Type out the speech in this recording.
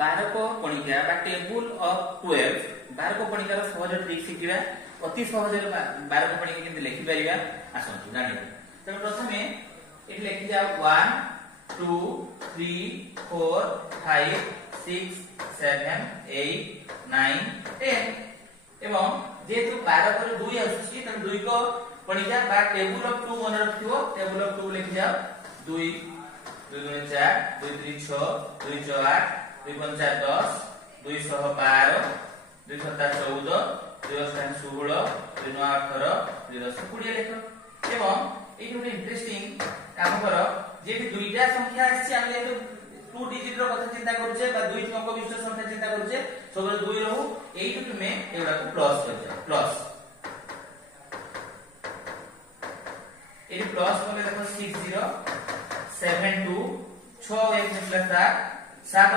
बारक कणिका बा table of 12 बारक कणिकार सहज trick शिखिबा अति सहज बारक कणिका केमति लिखि परिबा आसंतु जानिबा। त प्रथमे एठी लिखि जा 1 2 3 4 5 6 7 8 9 10 एवं जेतु बारक रे 2 आछि त 2 को कणिका बा टेबुल ऑफ 2 मन रखियो टेबुल ऑफ 2 लिखि जा 2 2 2 4 2 3 6 2 4 8 2 5 10 2 12 2 7 14 2 8 16 2 9 18 2 10 20 लेख एवं एई गोटे इंटरेस्टिंग काम कर जे दुईटा संख्या आछि हम जे 2 डिजिट रो कथा चिंता करूचे बा दुई अंक विशिष्ट संख्या चिंता करूचे सब 2 रहू एई में एगुडा को प्लस कर जा प्लस एई प्लस बोले देखो 60 72 6 1 7 7